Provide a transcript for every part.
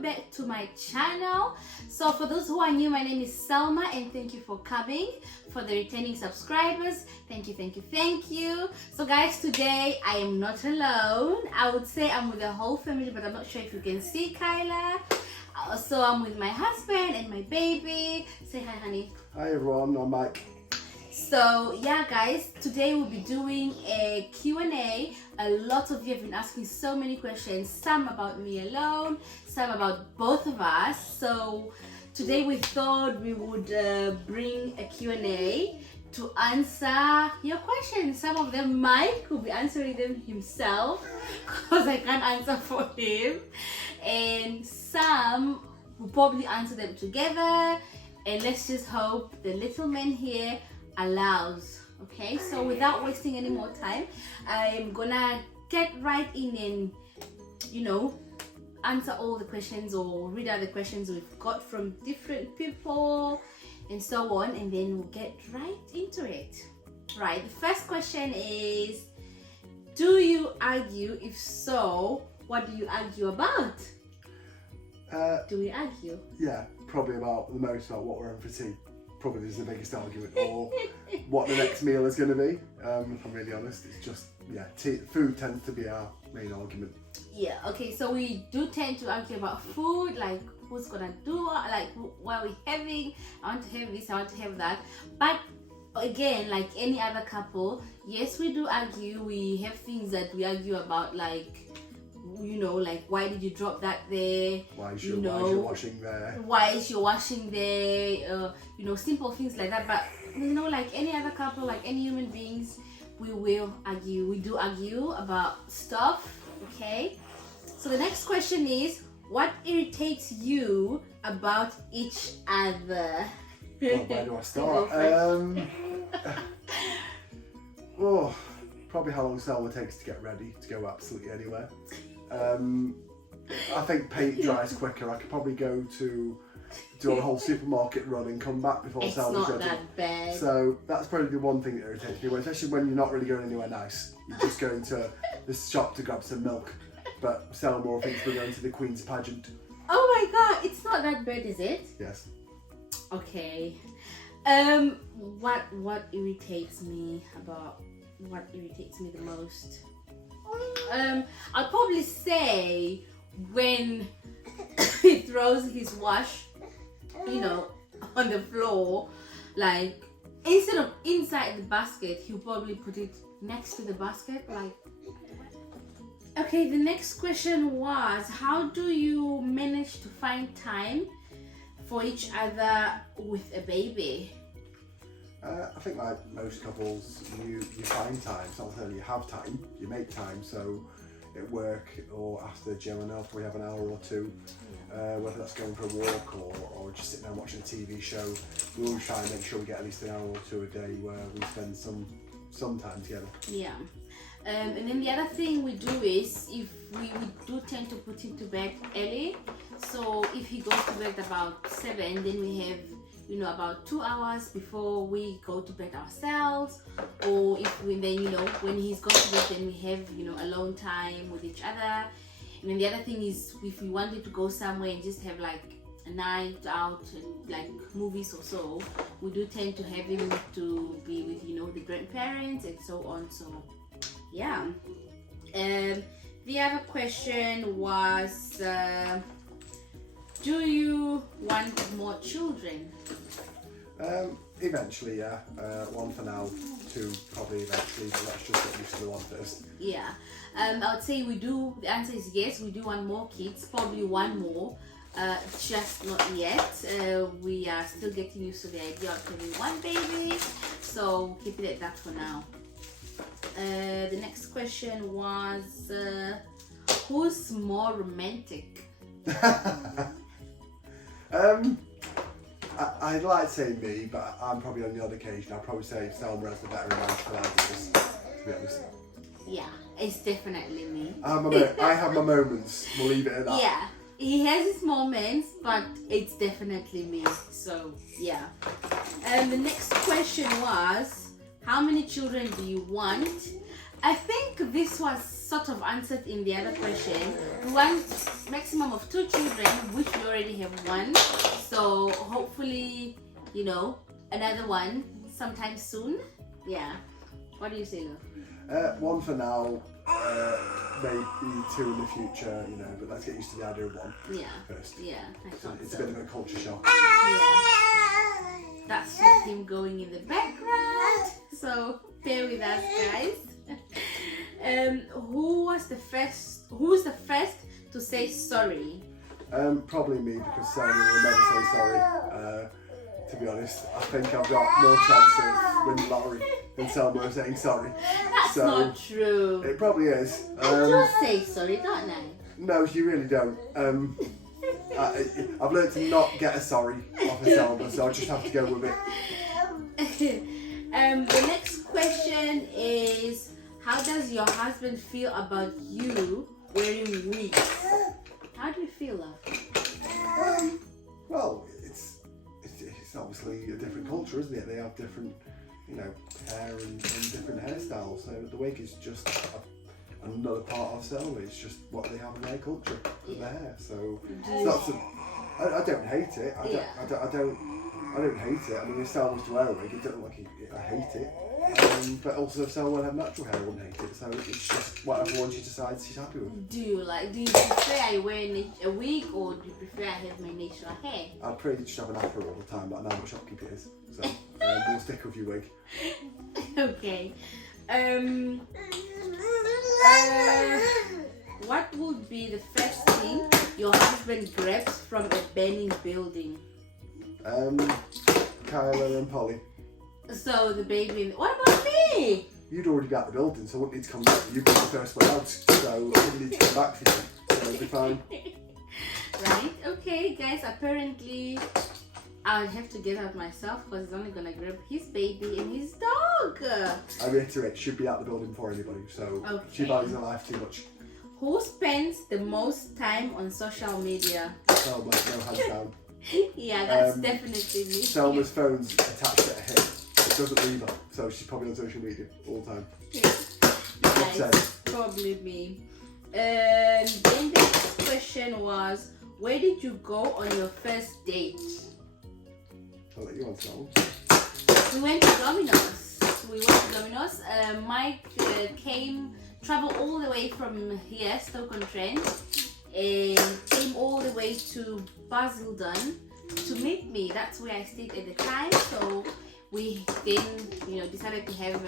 welcome back to my channel. So for those who are new, my name is Selma and thank you for coming. For the returning subscribers, thank you. So guys, today I am not alone. I would say I'm with the whole family, but I'm not sure if you can see Kyla. So I'm with my husband and my baby. Say hi, honey. Hi everyone, I'm Mike. So yeah guys, today we'll be doing a Q&A. A lot of you have been asking so many questions, some about me alone, some about both of us. So today we thought we would bring a Q&A to answer your questions. Some of them Mike will be answering them himself because I can't answer for him, and some will probably answer them together, and let's just hope the little man here allows. Okay, so without wasting any more time, I'm gonna get right in and answer all the questions or read out the questions we've got from different people and so on, and then we'll get right into it. Right, the first question is, do you argue? If so, what do you argue about? Do we argue? Yeah, probably about what we're having for tea. Probably is the biggest argument, or what the next meal is going to be. If I'm really honest, it's just food tends to be our main argument. Yeah. Okay. So we do tend to argue about food, like who's gonna do like what are we having. I want to have this. I want to have that. But again, like any other couple, yes, we do argue. We have things that we argue about, like like why did you drop that there? Why is your washing there? Why is your washing there? Simple things like that. But like any other couple, like any human beings, we will argue. We do argue about stuff. Okay. So the next question is, what irritates you about each other? Well, where do I start? Probably how long Selma takes to get ready to go absolutely anywhere. I think paint dries quicker. I could probably go to do a whole supermarket run and come back before Selma's ready. It's not that bad. So that's probably the one thing that irritates me, especially when you're not really going anywhere nice. You're just going to the shop to grab some milk, but Selma thinks we're going to the Queen's pageant. Oh my god, it's not that bad, is it? Yes. Okay. What irritates me the most? I'll probably say when he throws his wash, on the floor, like instead of inside the basket, he'll probably put it next to the basket. Like, okay, the next question was, how do you manage to find time for each other with a baby? I think like most couples, you find time. It's not necessarily you have time, you make time. So at work or after the gym, and after we have an hour or two, whether that's going for a walk or just sitting there watching a TV show, we always try and make sure we get at least an hour or two a day where we spend some time together. Yeah. And then the other thing we do is, if we do tend to put him to bed early. So if he goes to bed about 7, then we have about 2 hours before we go to bed ourselves, or if we then when he's gone to bed, then we have alone time with each other. And then the other thing is, if we wanted to go somewhere and just have like a night out and like movies or so, we do tend to have him to be with the grandparents and so on. So yeah. The other question was, do you want more children? Eventually, yeah. 1 for now, 2 probably eventually, but let's just get used to the 1 first. Yeah. I would say we do. The answer is yes, we do want more kids, probably 1 more. Just not yet. We are still getting used to the idea of having 1 baby, so keep it at that for now. The next question was, who's more romantic? I'd like to say me, but I'm probably on the odd occasion. I'd probably say Selma has the better romantical ideas, to be honest. Yeah, it's definitely me. I have my moments, we'll leave it at that. Yeah, he has his moments, but it's definitely me. So, yeah. The next question was, how many children do you want? I think this was sort of answered in the other question. We want maximum of 2 children, which we already have 1. So hopefully, you know, another one sometime soon. Yeah. What do you say, love? 1 for now, maybe 2 in the future, you know, but let's get used to the idea of 1 first. Yeah, I thought It's so. a bit of a culture shock. Yeah. That's just him going in the background. So bear with us, guys. Who's the first to say sorry? Probably me, because Sarah will never say sorry. To be honest, I think I've got more chance of winning the lottery than Selma saying sorry. That's not true. It probably is. I do say sorry, don't I? No, you really don't. I've learned to not get a sorry off of Selma, so I just have to go with it. The next question is, how does your husband feel about you wearing wigs? How do you feel, love? Well, it's obviously a different culture, isn't it? They have different, you know, hair and different hairstyles. So the wig is just another part of Selma. It's just what they have in their culture with their hair. So it's not some, I don't hate it. I don't hate it. I mean, if Selma was to wear a wig, it doesn't look like I hate it. But also, if someone had natural hair, I wouldn't hate it. So it's just whatever one she decides she's happy with. Do you prefer I wear a wig, or do you prefer I have my natural hair? I'd probably just have an afro all the time, but I know what shopkeeper it is. So we'll stick with your wig. Okay. What would be the first thing your husband grabs from a burning building? Kyla and Polly. So the baby. What about me? You'd already got the building, so I wouldn't need to come back. You'd be the first one out, so I wouldn't need to come back for you. So it'd be fine. Right? Okay, guys. Apparently, I'll have to get out myself because he's only gonna grab his baby and his dog. I reiterate, she'd be out the building before anybody, so she values her life too much. Who spends the most time on social media? Selma, no hands down. Yeah, that's definitely me. Selma's phone's attached at her hip. It doesn't leave her, so she's probably on social media all the time. Nice. Probably me. Then the next question was, where did you go on your first date? I'll let you answer that one. We went to Domino's. Mike traveled all the way from here, Stoke-on-Trent, and came all the way to Basildon to meet me. That's where I stayed at the time. So we then, decided to have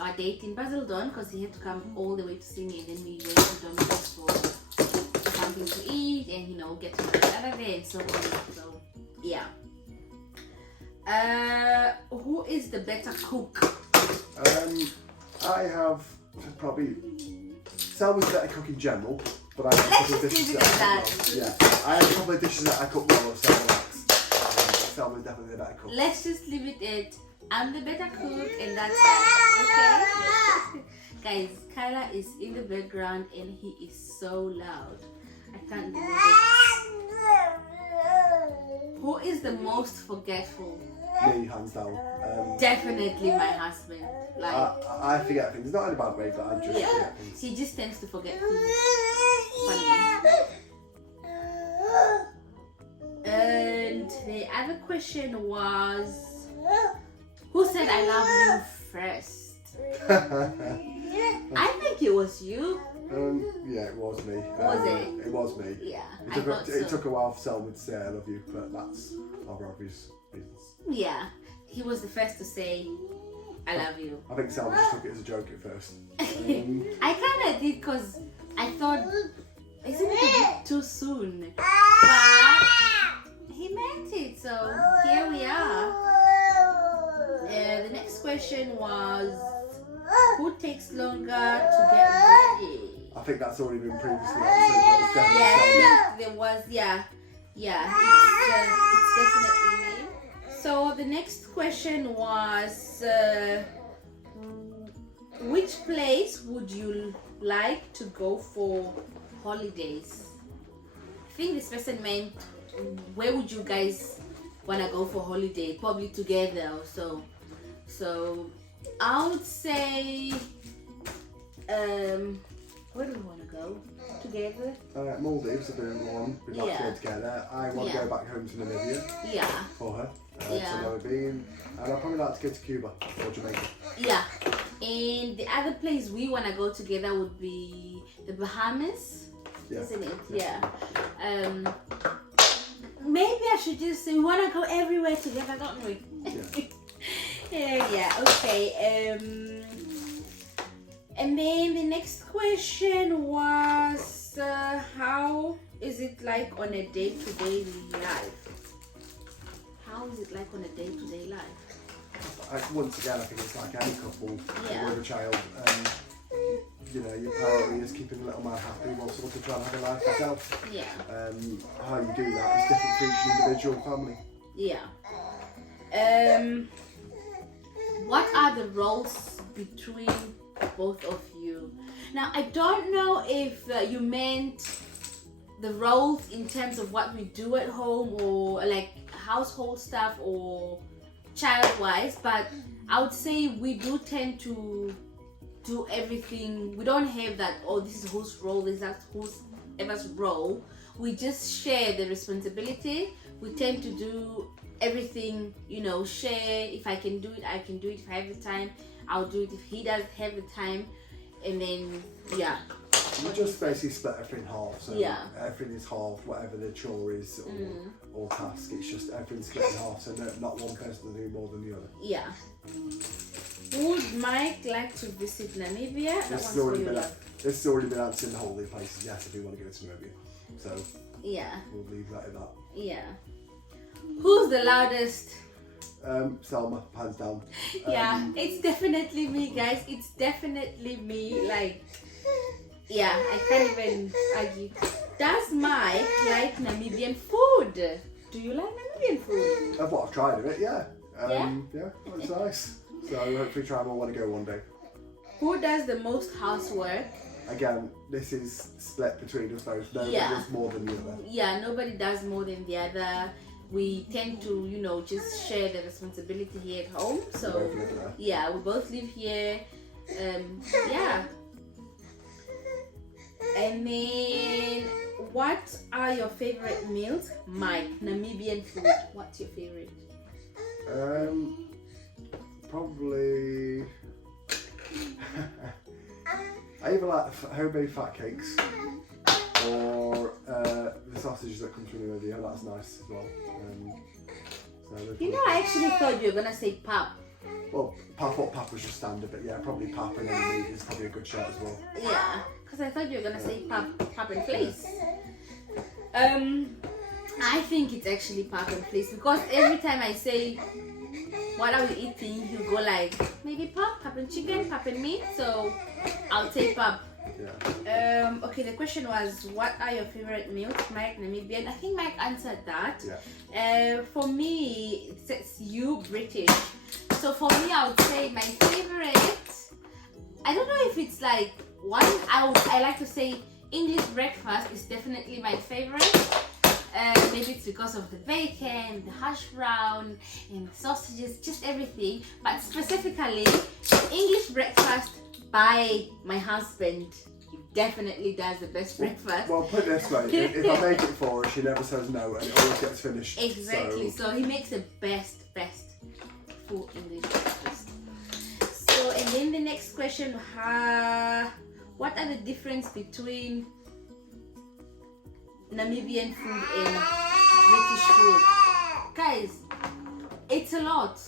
our date in Basildon because he had to come all the way to see me, and then we went to Domino's for something to eat and get to know each other there and so on. So yeah. Who is the better cook? I have probably Selma's a better cook in general, but I have a couple of dishes that I cook well. Yeah, I have a couple of dishes that I cook well of Selma likes. Selma's definitely the better cook. Let's just leave it at I'm the better cook and that's that, okay? Guys, Kyla is in the background and he is so loud. I can't believe it. Who is the most forgetful? Me, hands down. Definitely my husband. Like I forget things, not in a bad way, but I just forget things. He just tends to forget things. Funny. And the other question was, who said I love you first? I think it was you. Yeah, it was me. Was it? It was me. Yeah, It took a while for Selma to say I love you, but that's for obvious reasons. Yeah, he was the first to say I love you. I think Selma just took it as a joke at first. I kind of did because I thought, isn't it a bit too soon? But he meant it, so here we are. The next question was, who takes longer to get ready? I think that's already been previously answered, but it's definitely Yeah, Selma. I think there was, yeah, it's definitely me. So the next question was, which place would you like to go for holidays? I think this person meant, where would you guys want to go for holiday? Probably together or so. So I would say Where do we want to go? Together? Maldives have been one we'd like to go together. I want to go back home to Namibia for her. To know being, and I'd probably like to go to Cuba or Jamaica. Yeah. And the other place we want to go together would be the Bahamas, isn't it? Yeah. Maybe I should just say we want to go everywhere together, don't we? Yeah. Okay. And then the next question was, how is it like on a day-to-day life? How is it like on a day-to-day life? Once again, I think it's like any couple with a child. You know, your priority is keeping the little man happy whilst also trying to have a life yourself. Yeah. How you do that is different for each individual family. Yeah. What are the roles between both of you? Now, I don't know if you meant the roles in terms of what we do at home or like household stuff or child-wise, but I would say we do tend to do everything. We don't have that, oh, this is whose role, this is whoever's role. We just share the responsibility. We tend to do everything, you know, share. If I can do it, I can do it. If I have the time, I'll do it. If he doesn't have the time, and then you just basically split everything in half. So everything is half, whatever the chore is or task. It's just everything's split in half. So not one person to do more than the other. Yeah. Would Mike like to visit Namibia? This has already been answered in the holiday places. Yes, I do want to go to Namibia. So we'll leave that at that. Yeah. Who's the loudest? Selma, hands down. It's definitely me, guys. It's definitely me. Like, I can't even argue. Does Mike like Namibian food? Do you like Namibian food? Of what I've tried of it, it's nice. So hopefully try and want to go one day. Who does the most housework? Again, this is split between us both. Nobody does more than the other. Yeah, nobody does more than the other. We tend to, you know, just share the responsibility here at home. So we both live there. We both live here. And then, what are your favorite meals? Mike, Namibian food. What's your favorite? Probably. I either like homemade fat cakes or the sausages that come from Namibia. That's nice as well. You know, I actually thought you were gonna say pap. Well, pap was just standard, but probably pap and then meat is probably a good shout as well. Yeah, because I thought you were gonna say pap and place. I think it's actually pap and place because every time I say, what are we eating? You go like, maybe pap and chicken, pap and meat. So I'll take pap. Okay, the question was, what are your favorite meals? Mike, Namibian. I think Mike answered that. For me, it says you British. So for me, I would say my favorite, I don't know if it's like one, I like to say English breakfast is definitely my favorite. Maybe it's because of the bacon, the hash brown, and the sausages, just everything. But specifically, English breakfast by my husband. He definitely does the best breakfast. Well, put it this way, if I make it for her, she never says no and it always gets finished. Exactly, so he makes the best full English breakfast. So, and then the next question, what are the difference between Namibian food and British food? Guys, it's a lot.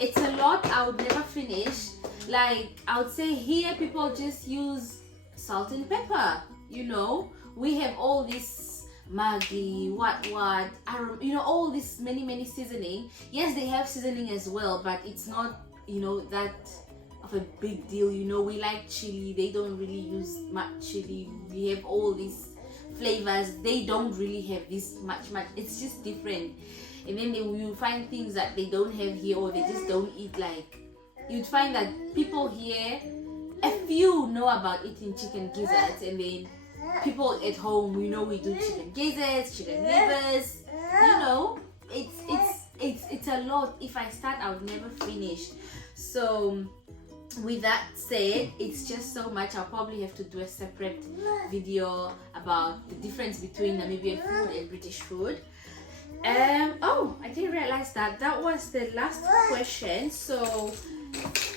I would never finish. Like, I would say here people just use salt and pepper. You know, we have all this Maggi, all this many seasoning. Yes, they have seasoning as well, but it's not, that of a big deal. We like chili. They don't really use much chili. We have all these flavors. They don't really have this much. It's just different. And then you find things that they don't have here, or they just don't eat. Like, you'd find that people here, a few know about eating chicken gizzards, and then people at home, we do chicken gizzards, chicken livers. It's a lot. If I start, I would never finish. So with that said, it's just so much. I'll probably have to do a separate video about the difference between Namibian food and British food. Oh, I didn't realize that was the last question. So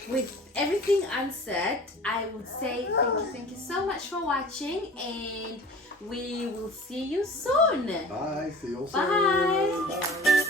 with everything answered, I would say thank you so much for watching, and we will see you soon. Bye. See you all soon. Bye. Bye.